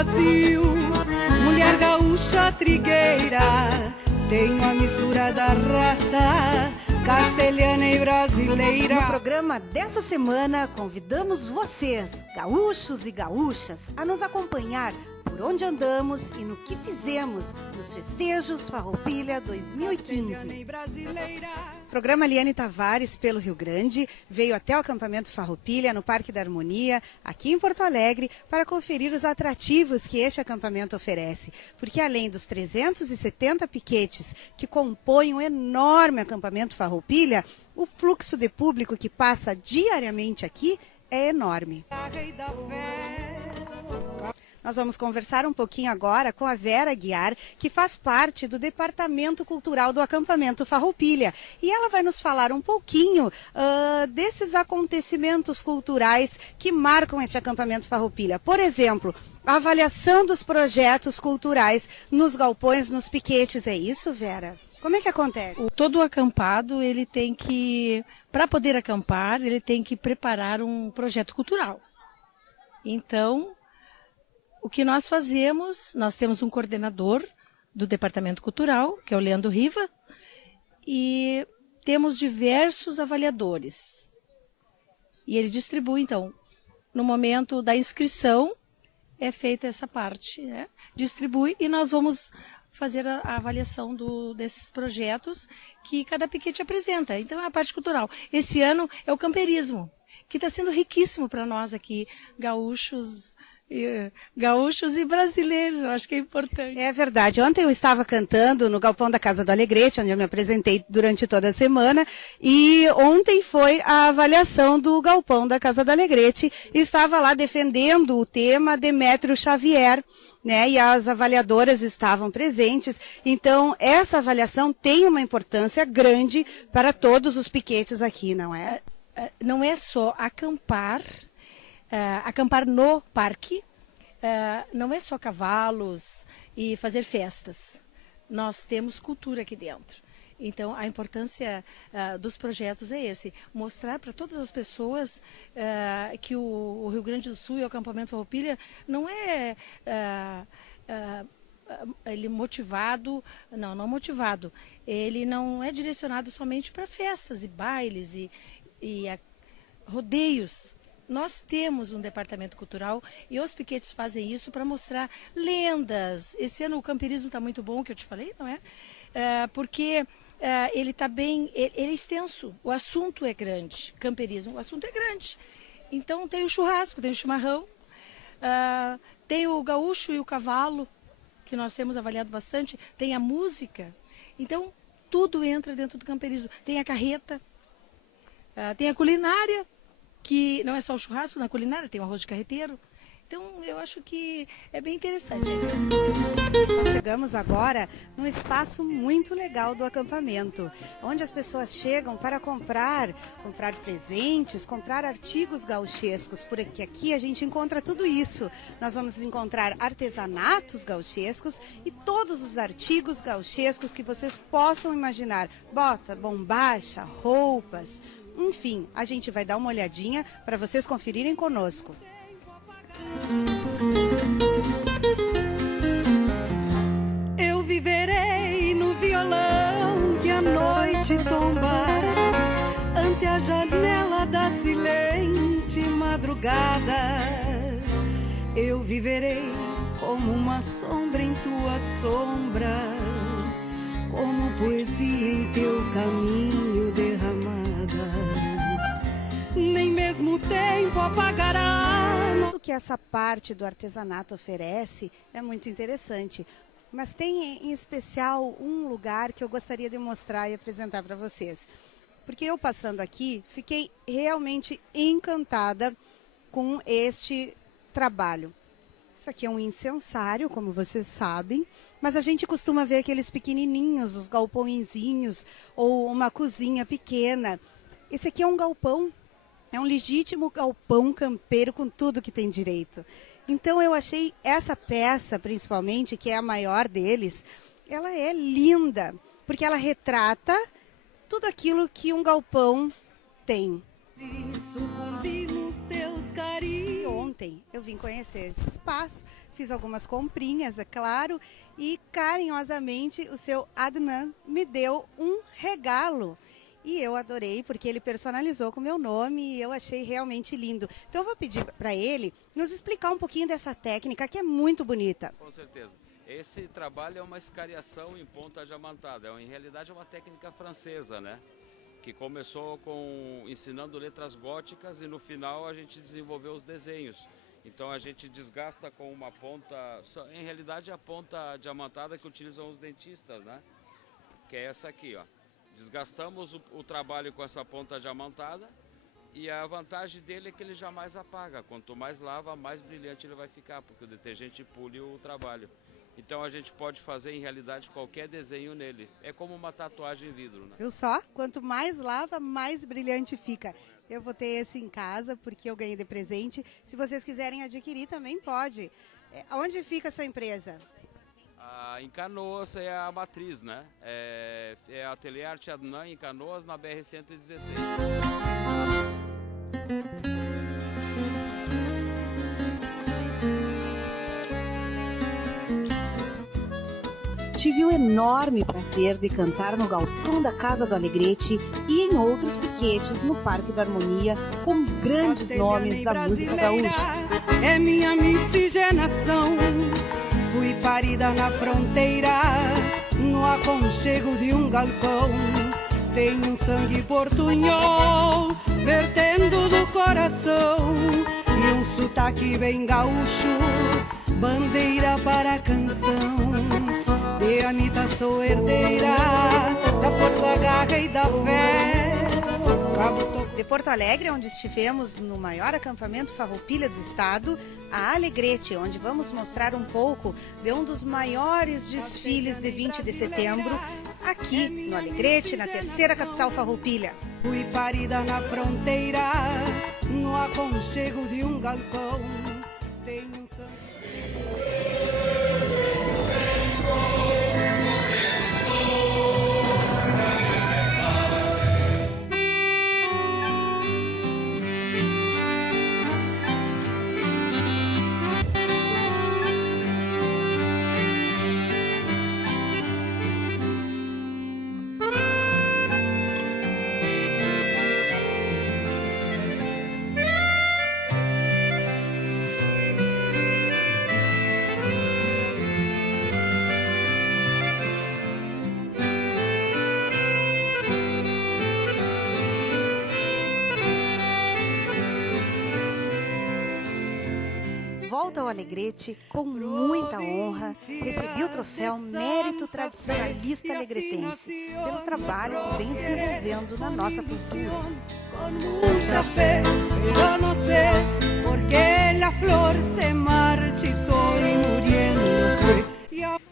Brasil, mulher gaúcha trigueira, tenho a mistura da raça castelhana e brasileira. No programa dessa semana, convidamos vocês, gaúchos e gaúchas, a nos acompanhar por onde andamos e no que fizemos nos festejos Farroupilha 2015. Programa Liane Tavares pelo Rio Grande veio até o acampamento Farroupilha, no Parque da Harmonia, aqui em Porto Alegre, para conferir os atrativos que este acampamento oferece. Porque além dos 370 piquetes que compõem o enorme acampamento Farroupilha, o fluxo de público que passa diariamente aqui é enorme. Nós vamos conversar um pouquinho agora com a Vera Guiar, que faz parte do Departamento Cultural do Acampamento Farroupilha. E ela vai nos falar um pouquinho desses acontecimentos culturais que marcam este acampamento Farroupilha. Por exemplo, a avaliação dos projetos culturais nos galpões, nos piquetes. É isso, Vera? Como é que acontece? Todo acampado, ele tem que, para poder acampar, ele tem que preparar um projeto cultural. Então, o que nós fazemos, nós temos um coordenador do Departamento Cultural, que é o Leandro Riva, e temos diversos avaliadores. E ele distribui, então, no momento da inscrição, é feita essa parte, né? Distribui e nós vamos fazer a avaliação desses projetos que cada piquete apresenta. Então, é a parte cultural. Esse ano é o camperismo, que está sendo riquíssimo para nós aqui, gaúchos e brasileiros, eu acho que é importante. É verdade. Ontem eu estava cantando no Galpão da Casa do Alegrete, onde eu me apresentei durante toda a semana, e ontem foi a avaliação do Galpão da Casa do Alegrete, e estava lá defendendo o tema Demétrio Xavier, né? E as avaliadoras estavam presentes. Então, essa avaliação tem uma importância grande para todos os piquetes aqui, não é? Não é só acampar, acampar no parque, não é só cavalos e fazer festas. Nós temos cultura aqui dentro. Então, a importância dos projetos é esse, mostrar para todas as pessoas que o Rio Grande do Sul e o acampamento Farroupilha não é ele motivado, não motivado, ele não é direcionado somente para festas e bailes e rodeios. Nós temos um departamento cultural e os piquetes fazem isso para mostrar lendas. Esse ano o camperismo está muito bom, que eu te falei, não é? Porque ele está bem, ele é extenso, o assunto é grande, camperismo, o assunto é grande. Então tem o churrasco, tem o chimarrão, tem o gaúcho e o cavalo, que nós temos avaliado bastante, tem a música. Então tudo entra dentro do camperismo. Tem a carreta, tem a culinária, que não é só o churrasco, na culinária tem o arroz de carreteiro. Então, eu acho que é bem interessante. Nós chegamos agora num espaço muito legal do acampamento, onde as pessoas chegam para comprar presentes, comprar artigos gauchescos, porque aqui a gente encontra tudo isso. Nós vamos encontrar artesanatos gauchescos e todos os artigos gauchescos que vocês possam imaginar. Bota, bombacha, roupas, enfim, a gente vai dar uma olhadinha para vocês conferirem conosco. Eu viverei no violão que a noite tomba ante a janela da silente madrugada. Eu viverei como uma sombra em tua sombra, como poesia em teu caminho derramada. Nem mesmo o tempo apagará. Tudo que essa parte do artesanato oferece é muito interessante. Mas tem em especial um lugar que eu gostaria de mostrar e apresentar para vocês. Porque eu passando aqui, fiquei realmente encantada com este trabalho. Isso aqui é um incensário, como vocês sabem, mas a gente costuma ver aqueles pequenininhos, os galpõezinhos, ou uma cozinha pequena. Esse aqui é um galpão, é um legítimo galpão campeiro com tudo que tem direito. Então eu achei essa peça, principalmente, que é a maior deles, ela é linda, porque ela retrata tudo aquilo que um galpão tem. ontem eu vim conhecer esse espaço, fiz algumas comprinhas, é claro, e carinhosamente o seu Adnan me deu um regalo. E eu adorei, porque ele personalizou com o meu nome e eu achei realmente lindo. Então eu vou pedir para ele nos explicar um pouquinho dessa técnica, que é muito bonita. Com certeza. Esse trabalho é uma escariação em ponta diamantada. Em realidade é uma técnica francesa, né? Que começou ensinando letras góticas e no final a gente desenvolveu os desenhos. Então a gente desgasta com uma ponta, em realidade é a ponta diamantada que utilizam os dentistas, né? Que é essa aqui, ó. Desgastamos o trabalho com essa ponta diamantada e a vantagem dele é que ele jamais apaga. Quanto mais lava, mais brilhante ele vai ficar, porque o detergente pule o trabalho. Então a gente pode fazer em realidade qualquer desenho nele. É como uma tatuagem em vidro, né? Viu só? Quanto mais lava, mais brilhante fica. Eu vou ter esse em casa porque eu ganhei de presente. Se vocês quiserem adquirir também pode. Onde fica a sua empresa? Em Canoas é a matriz, né? É a Ateliê Arte Adnan em Canoas, na BR-116. Tive o enorme prazer de cantar no galpão da Casa do Alegrete e em outros piquetes no Parque da Harmonia com grandes nomes da música gaúcha. É minha miscigenação. Fui parida na fronteira, no aconchego de um galpão. Tenho um sangue portunhol, vertendo do coração, e um sotaque bem gaúcho, bandeira para a canção. De Anitta sou herdeira, da força, garra e da fé. De Porto Alegre, onde estivemos no maior acampamento farroupilha do estado, a Alegrete, onde vamos mostrar um pouco de um dos maiores desfiles de 20 de setembro, aqui no Alegrete, na terceira capital farroupilha. Fui parida na fronteira, no aconchego de um galpão. Tenho um sangue... Volta ao Alegrete com muita honra, recebi o troféu Mérito Tradicionalista Alegretense pelo trabalho que vem desenvolvendo na nossa cultura. Mucha fe, pero no sé por qué la flor se marchitó y muriendo fue.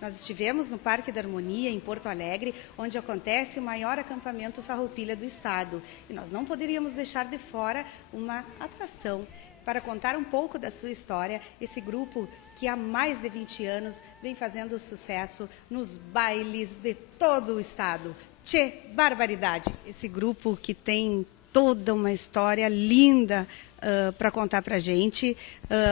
Nós estivemos no Parque da Harmonia, em Porto Alegre, onde acontece o maior acampamento farroupilha do estado. E nós não poderíamos deixar de fora uma atração. Para contar um pouco da sua história, esse grupo que há mais de 20 anos vem fazendo sucesso nos bailes de todo o estado. Tchê Barbaridade, esse grupo que tem toda uma história linda para contar para a gente.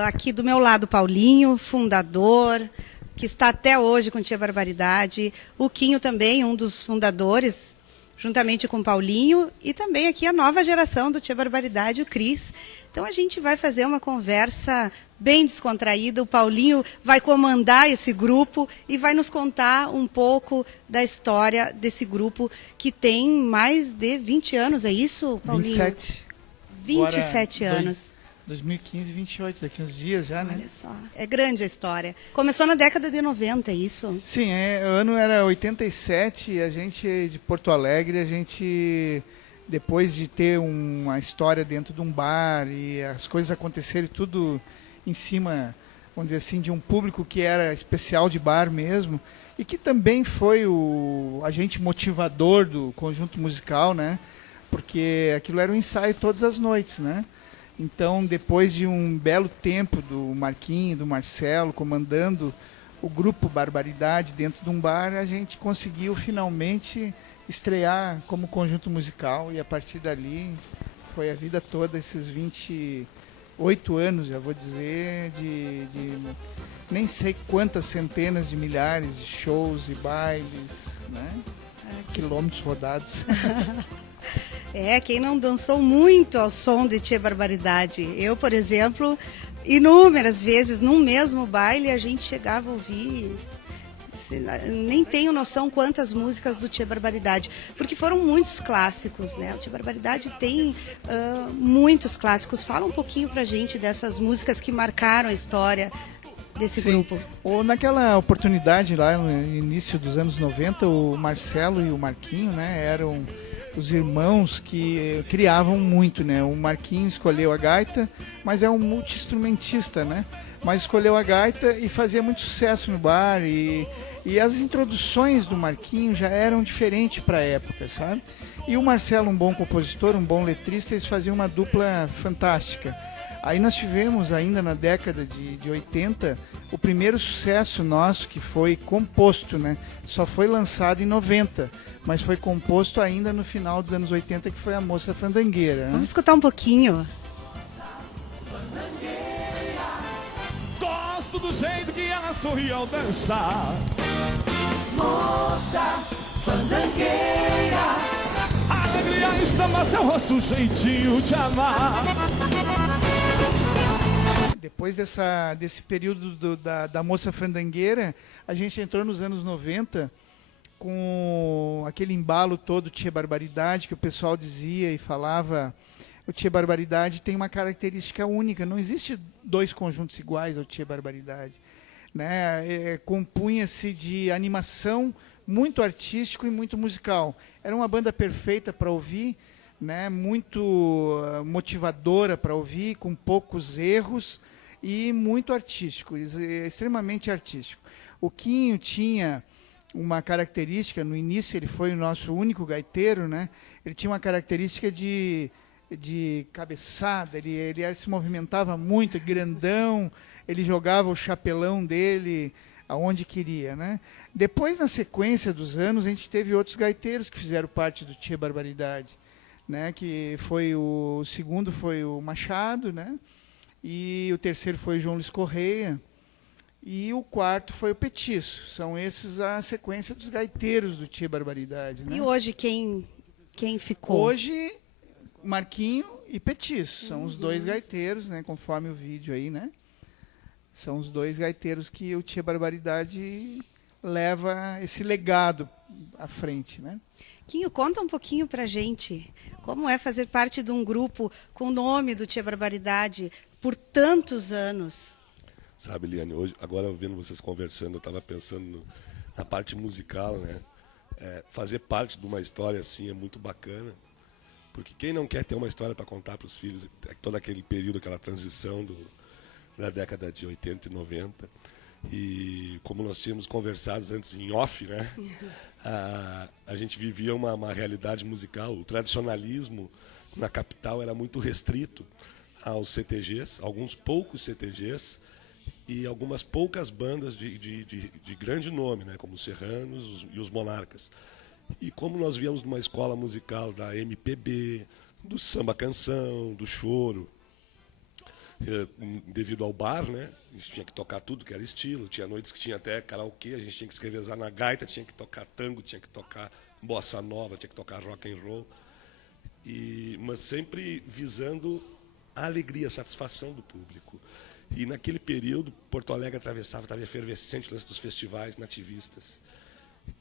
Aqui do meu lado, Paulinho, fundador, que está até hoje com Tchê Barbaridade. O Quinho também, um dos fundadores, juntamente com o Paulinho, e também aqui a nova geração do Tchê Barbaridade, o Cris. Então a gente vai fazer uma conversa bem descontraída. O Paulinho vai comandar esse grupo e vai nos contar um pouco da história desse grupo que tem mais de 20 anos, é isso, Paulinho? 27. 27 Agora, anos. 2015, 28, daqui uns dias já, né? Olha só, é grande a história. Começou na década de 90, é isso? Sim, o ano era 87 e a gente, de Porto Alegre, a gente, depois de ter uma história dentro de um bar e as coisas acontecerem tudo em cima, vamos dizer assim, de um público que era especial de bar mesmo e que também foi o agente motivador do conjunto musical, né? Porque aquilo era um ensaio todas as noites, né? Então, depois de um belo tempo do Marquinhos, do Marcelo, comandando o grupo Barbaridade dentro de um bar, a gente conseguiu finalmente estrear como conjunto musical e a partir dali foi a vida toda, esses 20 8 anos, já vou dizer, de nem sei quantas centenas de milhares de shows e bailes, né? Quilômetros rodados. Quem não dançou muito ao som de Tchê Barbaridade? Eu, por exemplo, inúmeras vezes, num mesmo baile, a gente chegava a ouvir... Nem tenho noção quantas músicas do Tchê Barbaridade, porque foram muitos clássicos, né? O Tchê Barbaridade tem muitos clássicos. Fala um pouquinho pra gente dessas músicas que marcaram a história desse grupo. Naquela oportunidade lá no início dos anos 90, o Marcelo e o Marquinho, né, eram os irmãos que criavam muito, né? O Marquinho escolheu a gaita, mas é um multi-instrumentista, né? Mas escolheu a gaita e fazia muito sucesso no bar e as introduções do Marquinho já eram diferentes para a época, sabe? E o Marcelo, um bom compositor, um bom letrista, eles faziam uma dupla fantástica. Aí nós tivemos ainda na década de 80 o primeiro sucesso nosso que foi composto, né? Só foi lançado em 90, mas foi composto ainda no final dos anos 80, que foi a Moça Fandangueira. Né? Vamos escutar um pouquinho. Gosto do jeito que ela sorri ao dançar. Moça fandangueira, A alegria está no seu rosto, jeitinho de amar. Depois desse período da Moça Fandangueira, a gente entrou nos anos 90 com aquele embalo todo Tchê Barbaridade, que o pessoal dizia e falava. O Tchê Barbaridade tem uma característica única, não existe dois conjuntos iguais ao Tchê Barbaridade. Né? Compunha-se de animação, muito artístico e muito musical. Era uma banda perfeita para ouvir, né? Muito motivadora para ouvir, com poucos erros e muito artístico, extremamente artístico. O Quinho tinha uma característica, no início ele foi o nosso único gaiteiro, né? Ele tinha uma característica de cabeçada, ele se movimentava muito, grandão, ele jogava o chapelão dele aonde queria, né? Depois, na sequência dos anos, a gente teve outros gaiteiros que fizeram parte do Tchê Barbaridade, né? Que foi o segundo foi o Machado, né? E o terceiro foi o João Luiz Correia, e o quarto foi o Petiço. São esses a sequência dos gaiteiros do Tchê Barbaridade, né? E hoje quem ficou? Hoje, Marquinho e Petiço, são os dois gaiteiros, né, conforme o vídeo aí, né? São os dois gaiteiros que o Tchê Barbaridade leva esse legado à frente, né? Quinho, conta um pouquinho pra gente como é fazer parte de um grupo com o nome do Tchê Barbaridade por tantos anos. Sabe, Liane, hoje, agora vendo vocês conversando, eu estava pensando na parte musical, né? Fazer parte de uma história assim é muito bacana. Porque quem não quer ter uma história para contar para os filhos, todo aquele período, aquela transição da década de 80 e 90. E como nós tínhamos conversado antes em off, né? A gente vivia uma realidade musical. O tradicionalismo na capital era muito restrito aos CTGs, alguns poucos CTGs e algumas poucas bandas de grande nome, né? Como os Serranos e os Monarcas. E como nós viemos de uma escola musical da MPB, do samba-canção, do choro, devido ao bar, né? A gente tinha que tocar tudo que era estilo, tinha noites que tinha até karaokê, a gente tinha que se revezar na gaita, tinha que tocar tango, tinha que tocar bossa nova, tinha que tocar rock and roll, mas sempre visando a alegria, a satisfação do público. E naquele período, Porto Alegre estava efervescente o lance dos festivais nativistas.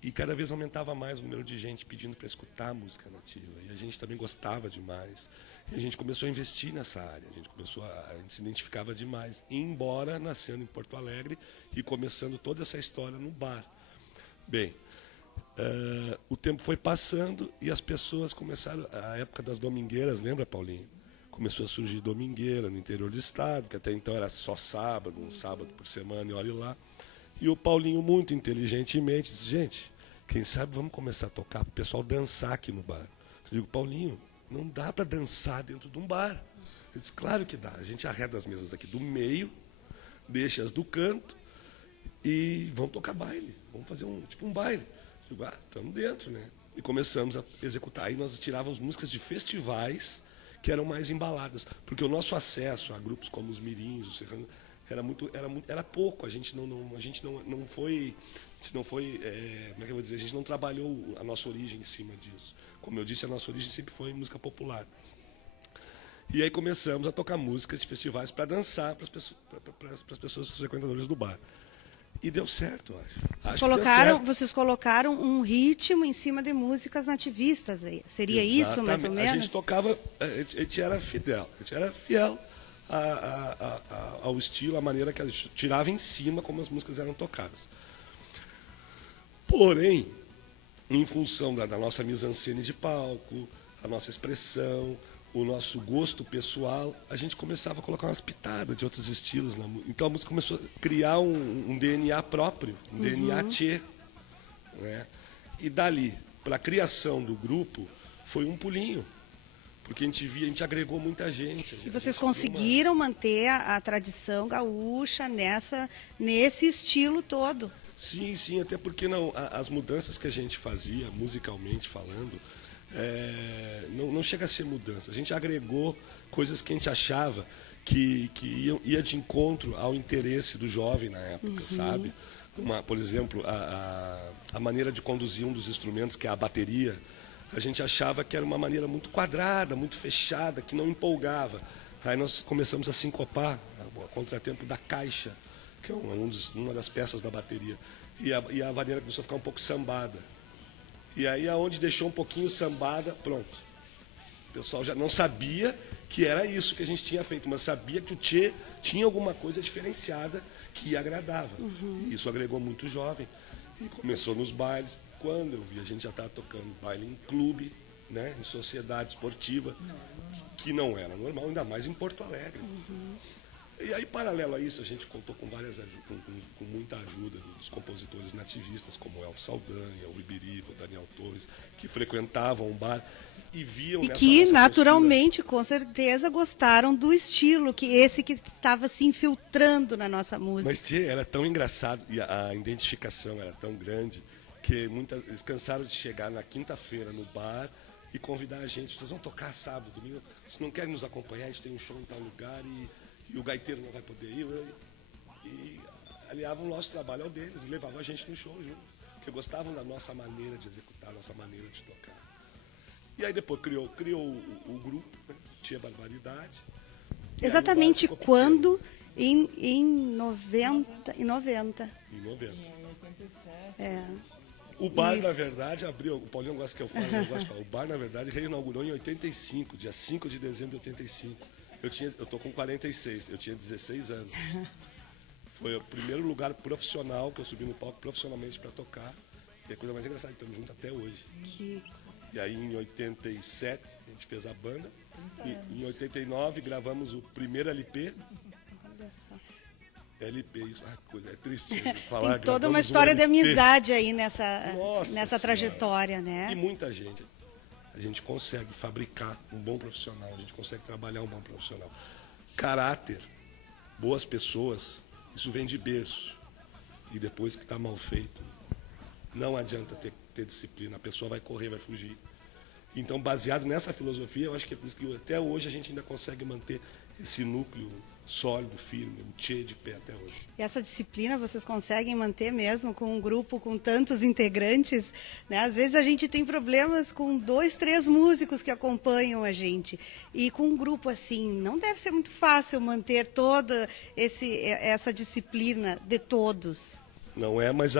E cada vez aumentava mais o número de gente pedindo para escutar a música nativa. E a gente também gostava demais. E a gente começou a investir nessa área. A gente se identificava demais. Embora nascendo em Porto Alegre e começando toda essa história no bar. Bem, o tempo foi passando e as pessoas começaram... A época das domingueiras, lembra, Paulinho? Começou a surgir domingueira no interior do estado, que até então era só sábado, um sábado por semana, e olhe lá. E o Paulinho, muito inteligentemente, disse, gente, quem sabe vamos começar a tocar para o pessoal dançar aqui no bar. Eu digo, Paulinho, não dá para dançar dentro de um bar. Ele disse, claro que dá. A gente arreda as mesas aqui do meio, deixa as do canto e vamos tocar baile. Vamos fazer um baile. Eu digo, estamos dentro, né? E começamos a executar. Aí nós tirávamos músicas de festivais que eram mais embaladas, porque o nosso acesso a grupos como os Mirins, o Serrano, era pouco. A gente não foi, como é que eu vou dizer, a gente não trabalhou a nossa origem em cima disso. Como eu disse, a nossa origem sempre foi música popular. E aí começamos a tocar músicas de festivais para dançar para as pessoas frequentadoras do bar. E deu certo, eu acho. Vocês colocaram um ritmo em cima de músicas nativistas aí. Seria Exatamente. Isso, mais ou menos? A gente tocava, a gente era fiel ao estilo, à maneira que a gente tirava em cima como as músicas eram tocadas. Porém, em função da nossa mise-en-scène de palco, a nossa expressão, o nosso gosto pessoal, a gente começava a colocar umas pitadas de outros estilos na música. Então a música começou a criar um DNA próprio, um DNA tchê. Né? E dali, para a criação do grupo, foi um pulinho. Porque a gente agregou muita gente. E vocês conseguiram manter a tradição gaúcha nesse estilo todo? Sim, até porque as mudanças que a gente fazia, musicalmente falando, não chega a ser mudança. A gente agregou coisas que a gente achava que ia de encontro ao interesse do jovem na época, sabe? Por exemplo, a maneira de conduzir um dos instrumentos, que é a bateria, a gente achava que era uma maneira muito quadrada, muito fechada, que não empolgava. Aí nós começamos a sincopar a contratempo da caixa, que é uma das peças da bateria. E a maneira começou a ficar um pouco sambada. E aí, aonde deixou um pouquinho sambada, pronto. O pessoal já não sabia que era isso que a gente tinha feito, mas sabia que o tchê tinha alguma coisa diferenciada que agradava. E isso agregou muito jovem. E começou nos bailes. Quando eu vi, a gente já estava tocando baile em clube, né, em sociedade esportiva, que não era normal, ainda mais em Porto Alegre. E aí, paralelo a isso, a gente contou com muita ajuda dos compositores nativistas, como o El Saldanha, o Ibirivo, o Daniel Torres, que frequentavam o bar e viam e que, naturalmente, com certeza, gostaram do estilo, que estava se infiltrando na nossa música. Mas, era tão engraçado, e a identificação era tão grande, que eles cansaram de chegar na quinta-feira no bar e convidar a gente. Vocês vão tocar sábado, domingo, vocês não querem nos acompanhar, a gente tem um show em tal lugar e o gaiteiro não vai poder ir. E aliavam o nosso trabalho ao deles e levavam a gente no show junto, porque gostavam da nossa maneira de executar, nossa maneira de tocar. E aí depois criou o grupo, né? Tinha Barbaridade. Exatamente quando? Em 90. Em 90. O bar, na verdade, abriu. O Paulinho gosta que eu falo, eu gosto de falar. O bar, na verdade, reinaugurou em 85, dia 5 de dezembro de 85. Eu tô com 46, eu tinha 16 anos. Foi o primeiro lugar profissional que eu subi no palco profissionalmente para tocar. E a coisa mais engraçada, estamos juntos até hoje. E aí, em 87, a gente fez a banda. E em 89, gravamos o primeiro LP. Olha só. LP, isso é triste falar. Tem toda uma história de amizade aí nessa trajetória, né? E muita gente. A gente consegue fabricar um bom profissional, a gente consegue trabalhar um bom profissional. Caráter, boas pessoas, isso vem de berço. E depois que está mal feito, não adianta ter disciplina, a pessoa vai correr, vai fugir. Então, baseado nessa filosofia, eu acho que é por isso que até hoje a gente ainda consegue manter esse núcleo sólido, firme, o tchê de pé até hoje. E essa disciplina vocês conseguem manter mesmo com um grupo com tantos integrantes, né? Às vezes a gente tem problemas com 2, 3 músicos que acompanham a gente. E com um grupo assim, não deve ser muito fácil manter toda essa disciplina de todos. Não é, mas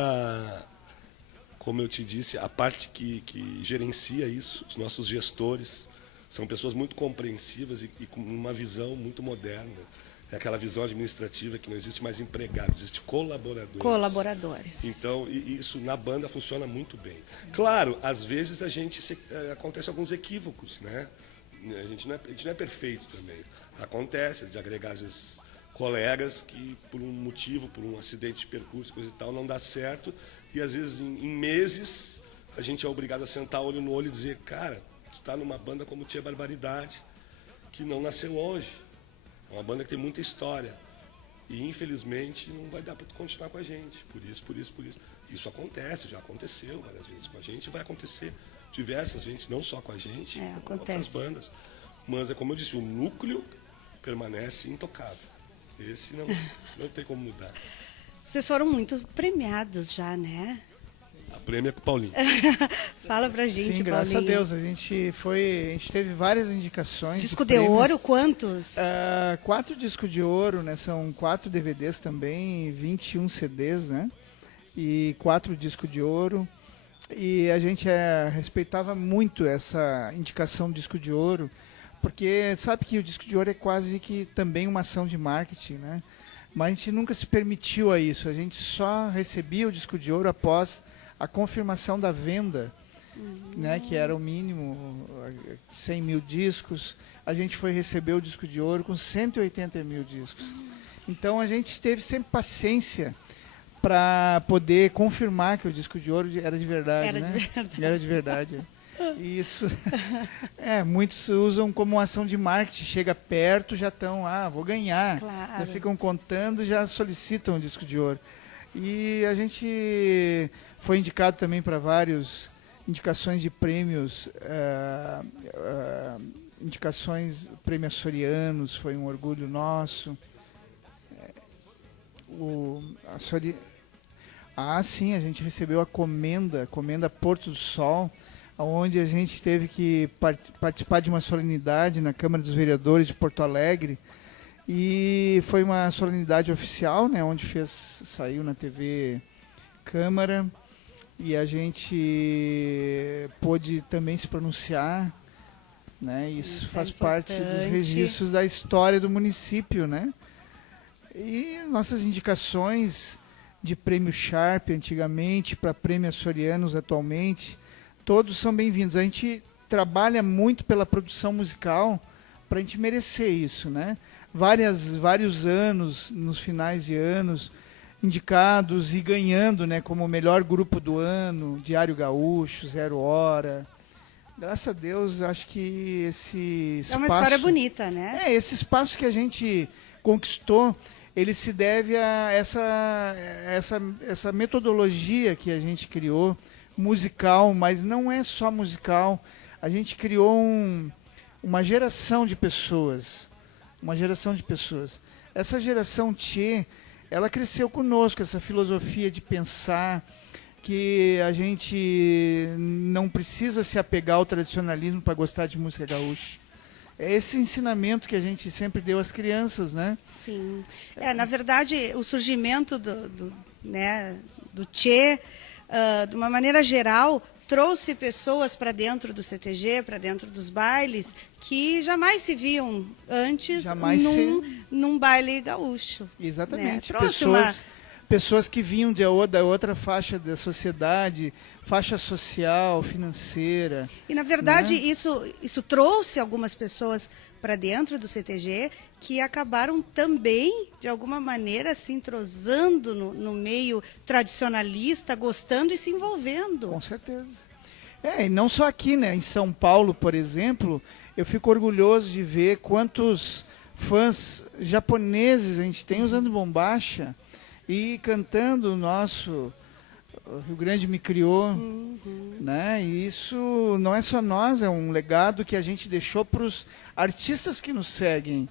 como eu te disse, a parte que gerencia isso, os nossos gestores, são pessoas muito compreensivas e com uma visão muito moderna. É aquela visão administrativa que não existe mais empregado, existe colaboradores. Então, isso na banda funciona muito bem. Claro, às vezes acontece alguns equívocos, né? A gente não é perfeito também. Acontece de agregar, às vezes, colegas que, por um motivo, por um acidente de percurso, coisa e tal, não dá certo. E, às vezes, em meses, a gente é obrigado a sentar olho no olho e dizer, cara, tu tá numa banda como Tia Barbaridade, que não nasceu hoje. É uma banda que tem muita história. E, infelizmente, não vai dar para tu continuar com a gente. Por isso. Isso acontece, já aconteceu várias vezes com a gente. Vai acontecer diversas vezes, não só com a gente, com outras bandas. Mas é como eu disse, o núcleo permanece intocável. Esse não tem como mudar. Vocês foram muito premiados já, né? A prêmio é com o Paulinho. Fala pra gente, Sim, graças Paulinho. a Deus. A gente teve várias indicações. Disco de ouro, quantos? 4 discos de ouro, né? São 4 DVDs também, 21 CDs, né? E 4 discos de ouro. E a gente respeitava muito essa indicação disco de ouro, porque sabe que o disco de ouro é quase que também uma ação de marketing, né? Mas a gente nunca se permitiu a isso. A gente só recebia o disco de ouro após a confirmação da venda, né, que era o mínimo, 100 mil discos. A gente foi receber o disco de ouro com 180 mil discos. Então a gente teve sempre paciência para poder confirmar que o disco de ouro era de verdade. Era né? de verdade. Era de verdade. E isso, muitos usam como uma ação de marketing. Chega perto, já estão, vou ganhar. Claro. Já ficam contando, já solicitam o disco de ouro. E a gente foi indicado também para várias indicações de prêmios, prêmios açorianos, foi um orgulho nosso. Sim, a gente recebeu a Comenda Porto do Sol, onde a gente teve que participar de uma solenidade na Câmara dos Vereadores de Porto Alegre. E foi uma solenidade oficial, né, onde saiu na TV Câmara, e a gente pôde também se pronunciar, né? Isso faz parte dos registros da história do município, né? E nossas indicações de prêmio Sharp antigamente para prêmio Açorianos atualmente, todos são bem-vindos. A gente trabalha muito pela produção musical para a gente merecer isso, né? Vários anos, nos finais de anos, indicados e ganhando, né, como o melhor grupo do ano, Diário Gaúcho, Zero Hora. Graças a Deus, acho que esse espaço... É uma história bonita, né? Esse espaço que a gente conquistou, ele se deve a essa metodologia que a gente criou, musical, mas não é só musical. A gente criou uma geração de pessoas. Essa geração Tchê, ela cresceu conosco, essa filosofia de pensar que a gente não precisa se apegar ao tradicionalismo para gostar de música gaúcha. É esse ensinamento que a gente sempre deu às crianças, né? Sim. Na verdade, o surgimento do Tchê, de uma maneira geral, trouxe pessoas para dentro do CTG, para dentro dos bailes, que jamais se viam antes num baile gaúcho. Exatamente. Né? Trouxe pessoas que vinham da outra faixa da sociedade, faixa social, financeira. E, na verdade, né? isso trouxe algumas pessoas para dentro do CTG que acabaram também, de alguma maneira, se entrosando no meio tradicionalista, gostando e se envolvendo. Com certeza. E não só aqui, né? Em São Paulo, por exemplo, eu fico orgulhoso de ver quantos fãs japoneses a gente tem usando bombacha e cantando o nosso Rio Grande me criou, né? E isso não é só nós, é um legado que a gente deixou para os artistas que nos seguem,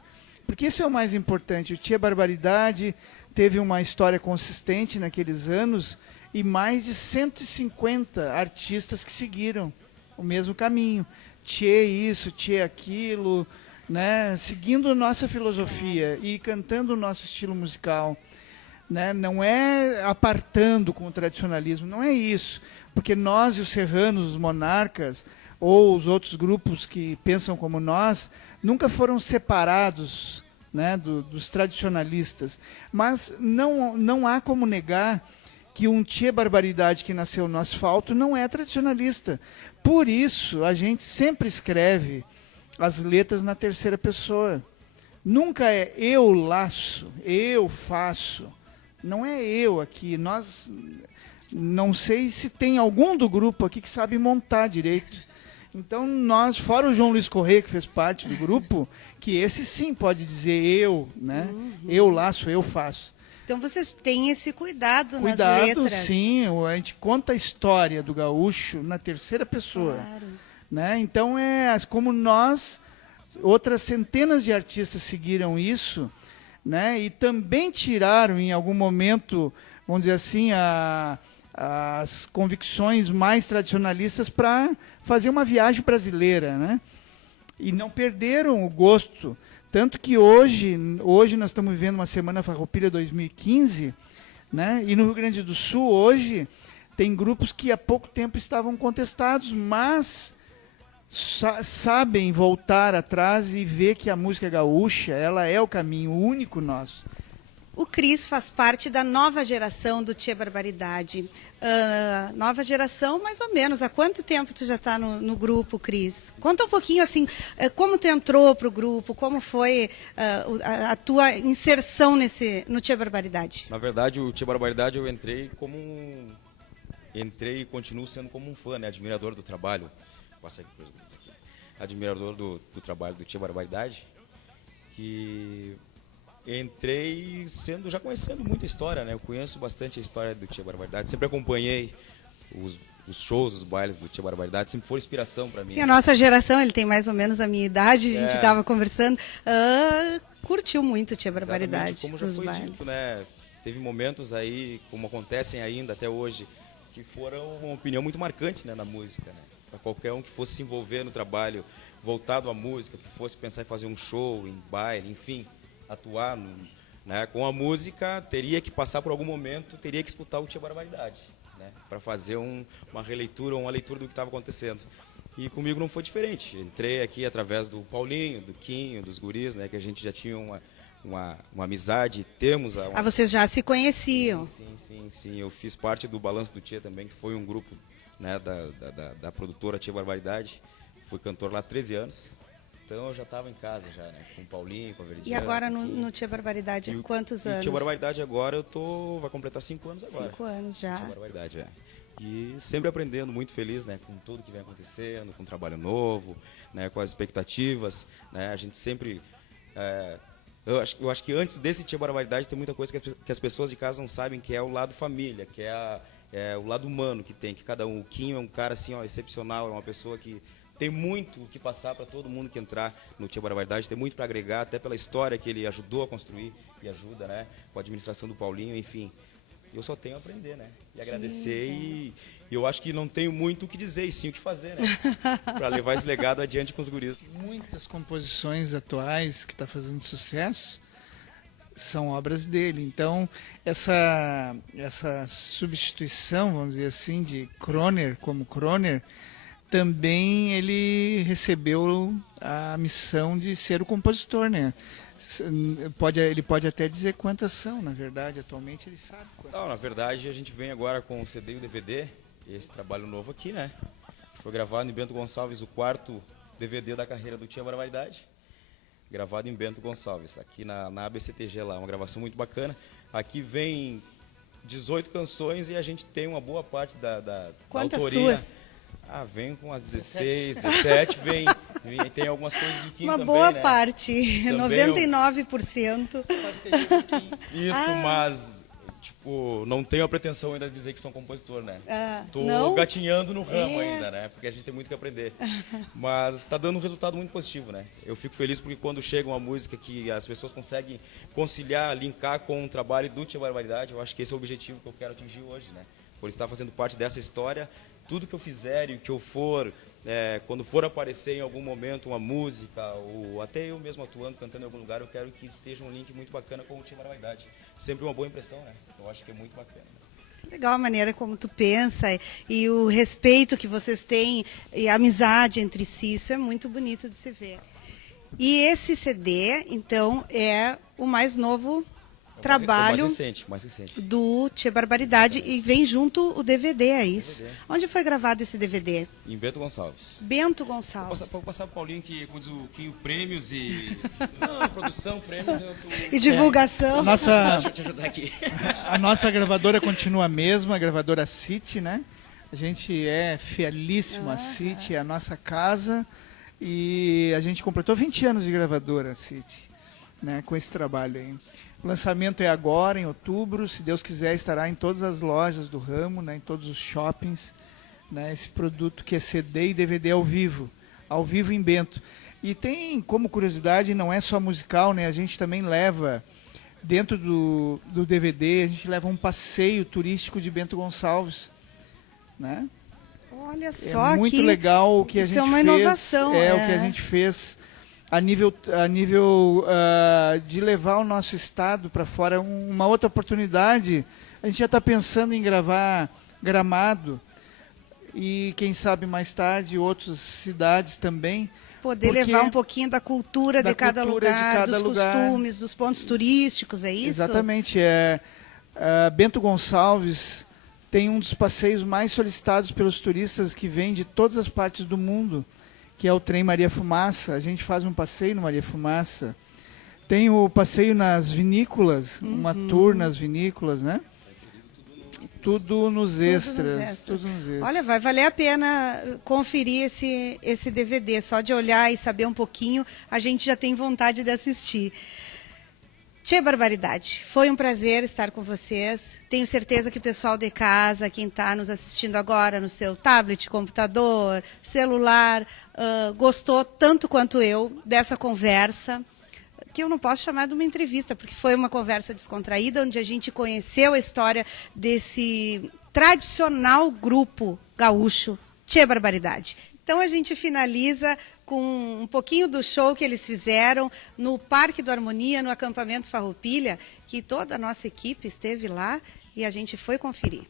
porque isso é o mais importante. O Tchê Barbaridade teve uma história consistente naqueles anos e mais de 150 artistas que seguiram o mesmo caminho. Tchê isso, Tchê aquilo, né? Seguindo nossa filosofia e cantando o nosso estilo musical. Né? Não é apartando com o tradicionalismo, não é isso. Porque nós e os serranos, os monarcas, ou os outros grupos que pensam como nós, nunca foram separados, né, dos tradicionalistas. Mas não há como negar que um Tchê Barbaridade que nasceu no asfalto não é tradicionalista. Por isso, a gente sempre escreve as letras na terceira pessoa. Nunca é eu laço, eu faço. Não é eu aqui. Nós não sei se tem algum do grupo aqui que sabe montar direito. Então, nós, fora o João Luiz Corrêa, que fez parte do grupo, que esse sim pode dizer eu, né? Eu laço, eu faço. Então, vocês têm esse cuidado nas letras. Sim. A gente conta a história do gaúcho na terceira pessoa. Claro. Né? Então, é como nós outras centenas de artistas seguiram isso, né? E também tiraram, em algum momento, vamos dizer assim, as convicções mais tradicionalistas para fazer uma viagem brasileira, né? E não perderam o gosto. Tanto que hoje nós estamos vivendo uma Semana Farroupilha 2015, né? E no Rio Grande do Sul, hoje, tem grupos que há pouco tempo estavam contestados, mas sabem voltar atrás e ver que a música gaúcha, ela é o caminho único nosso. O Cris faz parte da nova geração do Tchê Barbaridade. Nova geração, mais ou menos. Há quanto tempo tu já está no grupo, Cris? Conta um pouquinho, assim, como tu entrou para o grupo, como foi a tua inserção no Tchê Barbaridade. Na verdade, o Tchê Barbaridade eu entrei e continuo sendo como um fã, né? Admirador do trabalho. Vou passar aqui para os grupos aqui. Admirador do trabalho do Tchê Barbaridade. E entrei já conhecendo muita história, né? Eu conheço bastante a história do Tchê Barbaridade. Sempre acompanhei os shows, os bailes do Tchê Barbaridade. Sempre foi inspiração para mim. Sim, a nossa geração, ele tem mais ou menos a minha idade, a gente estava conversando. Curtiu muito o Tchê Barbaridade. Como já foi dito, né? Teve momentos aí, como acontecem ainda até hoje, que foram uma opinião muito marcante, né, na música, né? Para qualquer um que fosse se envolver no trabalho voltado à música, que fosse pensar em fazer um show, em baile, enfim, atuar né, com a música, teria que passar por algum momento, teria que escutar o Tchê Barbaridade, né, para fazer uma releitura, uma leitura do que estava acontecendo. E comigo não foi diferente. Entrei aqui através do Paulinho, do Quinho, dos guris, né, que a gente já tinha uma amizade, temos... vocês já se conheciam? Sim. Eu fiz parte do Balanço do Tchê também, que foi um grupo, né, da produtora Tchê Barbaridade. Fui cantor lá há 13 anos. Então eu já estava em casa, já, né? Com o Paulinho, com a Veridiana. E agora no Tchê Barbaridade, quantos anos? No Tchê Barbaridade agora vai completar 5 anos agora. 5 anos já. Tchê Barbaridade, é. E sempre aprendendo, muito feliz, né? Com tudo que vem acontecendo, com o trabalho novo, né? Com as expectativas, né? A gente sempre... Eu acho que antes desse Tchê Barbaridade tem muita coisa que as pessoas de casa não sabem, que é o lado família, que é o lado humano que tem, que cada um... O Quinho é um cara, assim, ó, excepcional, é uma pessoa que... Tem muito o que passar para todo mundo que entrar no Tchê Barbaridade, tem muito para agregar, até pela história que ele ajudou a construir e ajuda, né? Com a administração do Paulinho, enfim. Eu só tenho a aprender, né? E agradecer e eu acho que não tenho muito o que dizer, e sim o que fazer, né? Para levar esse legado adiante com os guris. Muitas composições atuais que está fazendo sucesso são obras dele. Então, essa substituição, vamos dizer assim, de Kroner como Kroner, também ele recebeu a missão de ser o compositor, né? Ele pode até dizer quantas são, na verdade, atualmente ele sabe quantas. Não, na verdade a gente vem agora com o CD e o DVD, esse trabalho novo aqui, né? Foi gravado em Bento Gonçalves, o 4º DVD da carreira do Tchê Barbaridade, gravado em Bento Gonçalves, aqui na ABCTG lá, uma gravação muito bacana. Aqui vem 18 canções e a gente tem uma boa parte da Quantas autoria. Tuas? Vem com as 16, 17, vem tem algumas coisas do Quinho também, boa né? parte, também 99%. Isso, mas, tipo, não tenho a pretensão ainda de dizer que sou um compositor, né? Tô não? gatinhando no ramo ainda, né? Porque a gente tem muito que aprender. Mas está dando um resultado muito positivo, né? Eu fico feliz porque quando chega uma música que as pessoas conseguem conciliar, linkar com o trabalho do Tchê Barbaridade, eu acho que esse é o objetivo que eu quero atingir hoje, né? Por estar fazendo parte dessa história, tudo que eu fizer e o que eu for, quando for aparecer em algum momento uma música, ou até eu mesmo atuando, cantando em algum lugar, eu quero que esteja um link muito bacana com o Tchê Barbaridade. Sempre uma boa impressão, né? Eu acho que é muito bacana. Legal a maneira como tu pensa e o respeito que vocês têm e a amizade entre si, isso é muito bonito de se ver. E esse CD, então, é o mais novo trabalho mais recente. do Tchê Barbaridade e vem junto o DVD, é isso? DVD. Onde foi gravado esse DVD? Em Bento Gonçalves. Bento Gonçalves. Vou passar para o Paulinho, que como diz o Quinho, prêmios e... produção, prêmios... E divulgação. Deixa eu te ajudar aqui. A nossa gravadora continua a mesma, a gravadora City, né? A gente é fielíssimo à City, é a nossa casa, e a gente completou 20 anos de gravadora City, né? Com esse trabalho aí. O lançamento é agora, em outubro. Se Deus quiser, estará em todas as lojas do ramo, né, em todos os shoppings, né, esse produto que é CD e DVD ao vivo em Bento. E tem, como curiosidade, não é só musical, né? A gente também leva, dentro do DVD, a gente leva um passeio turístico de Bento Gonçalves, né? Olha só, é muito legal o que a gente fez. Isso é uma inovação. O que a gente fez a nível de levar o nosso estado para fora. Uma outra oportunidade, a gente já está pensando em gravar Gramado e, quem sabe, mais tarde, outras cidades também. Poder levar um pouquinho da cultura de cada lugar, dos costumes, dos pontos turísticos, é isso? Exatamente. Bento Gonçalves tem um dos passeios mais solicitados pelos turistas que vêm de todas as partes do mundo, que é o trem Maria Fumaça. A gente faz um passeio no Maria Fumaça. Tem o passeio nas vinícolas, uma tour nas vinícolas, né? Tudo nos extras. Olha, vai valer a pena conferir esse DVD. Só de olhar e saber um pouquinho, a gente já tem vontade de assistir. Tchê Barbaridade, foi um prazer estar com vocês. Tenho certeza que o pessoal de casa, quem está nos assistindo agora no seu tablet, computador, celular, gostou tanto quanto eu dessa conversa, que eu não posso chamar de uma entrevista, porque foi uma conversa descontraída, onde a gente conheceu a história desse tradicional grupo gaúcho, Tchê Barbaridade. Então a gente finaliza com um pouquinho do show que eles fizeram no Parque do Harmonia, no acampamento Farroupilha, que toda a nossa equipe esteve lá e a gente foi conferir.